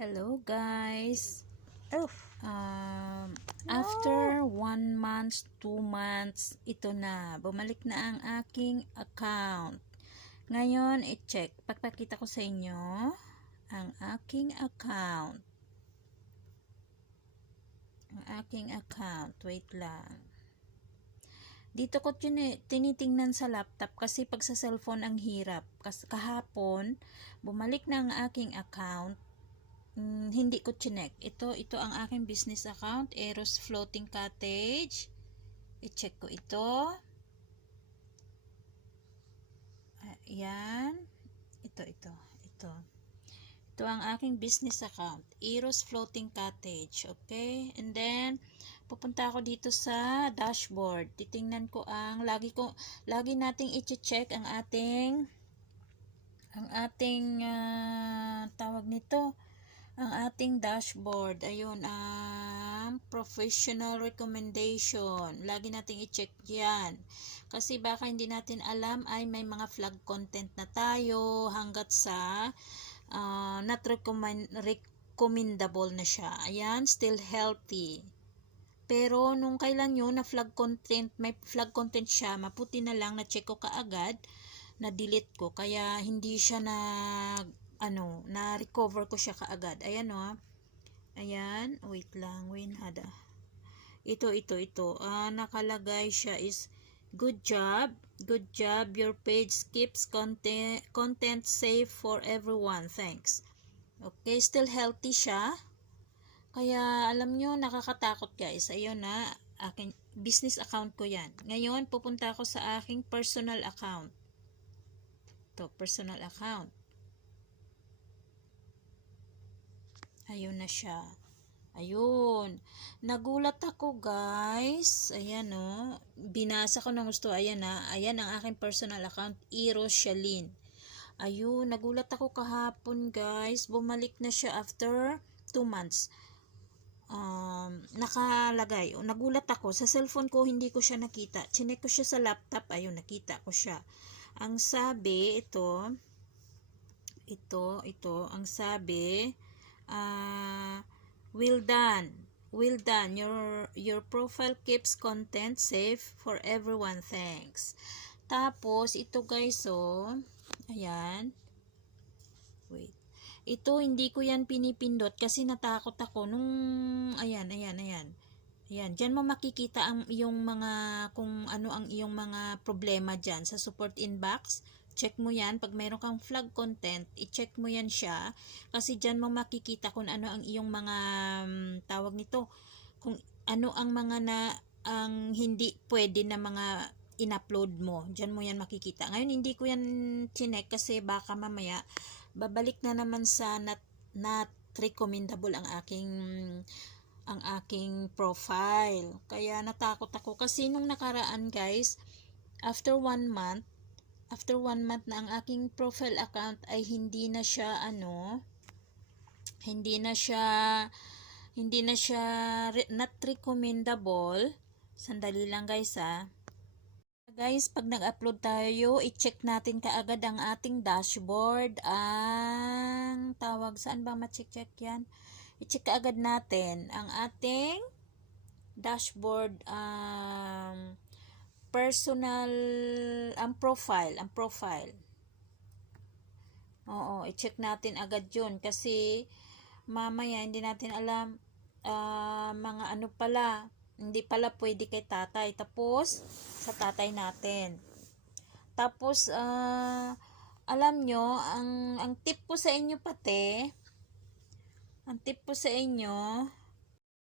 Hello guys. After 1 month, 2 months, ito na. Bumalik na ang aking account. Ngayon, i-check. Pagpakita ko sa inyo ang aking account. Wait lang. Dito ko tinitingnan sa laptop kasi pag sa cellphone ang hirap. Kahapon, bumalik na ang aking account. Hindi ko chinek. Ito ang aking business account, Eros Floating Cottage. I-check ko ito. Ayan. Ito. Ito ang aking business account, Eros Floating Cottage. Okay? And then, pupunta ako dito sa dashboard. Titingnan ko ang lagi nating i-check ang ating tawag nito, ang ating dashboard. Ayun, ang professional recommendation. Lagi nating i-check yan. Kasi baka hindi natin alam ay may mga flag content na tayo hanggat sa not recommendable na siya. Ayan, still healthy. Pero nung kailan yun na may flag content siya, maputi na lang na check ko kaagad, na delete ko, kaya hindi siya na-recover ko siya kaagad. Ayan o. Ayan, wait lang, hada. Ito. Nakalagay siya is good job, your page keeps content safe for everyone, thanks. Okay, still healthy siya. Kaya alam nyo, nakakatakot guys. Ayun na, aking business account ko yan. Ngayon, pupunta ako sa aking personal account. Ito, personal account. Ayun na siya. Ayun. Nagulat ako guys. Ayan o. Binasa ko ng gusto. Ayan na. Ayan ang aking personal account, Eros Shalin. Ayun. Nagulat ako kahapon guys. Bumalik na siya after 2 months. Nakalagay. Nagulat ako. Sa cellphone ko, hindi ko siya nakita. Chinek ko siya sa laptop. Ayun, nakita ko siya. Ang sabi, ito. Ang sabi, well done. Your profile keeps content safe for everyone, thanks. Tapos, ito guys, ayan. Wait. Ito, hindi ko yan pinipindot kasi natakot ako nung, ayan. Ayan, dyan mo makikita ang iyong kung ano ang iyong mga problema dyan sa support inbox. Check mo yan. Pag mayroon kang flag content, i-check mo yan siya. Kasi dyan mo makikita kung ano ang iyong mga, tawag nito, kung ano ang mga ang hindi pwede na mga in-upload mo. Dyan mo yan makikita. Ngayon, hindi ko yan chinek kasi baka mamaya, babalik na naman sa not recommendable ang aking profile. Kaya natakot ako kasi nung nakaraan guys, after 1 month na ang aking profile account ay hindi na siya not recommendable. Sandali lang guys Guys, pag nag-upload tayo, i-check natin kaagad ang ating dashboard. Ang tawag, saan ba ma-check yan? I-check kaagad natin ang ating dashboard, personal, ang profile. Oo, i-check natin agad yun kasi mamaya hindi natin alam mga ano pala, hindi pala pwede kay tatay. Tapos, sa tatay natin. Tapos, alam nyo, ang tip ko sa inyo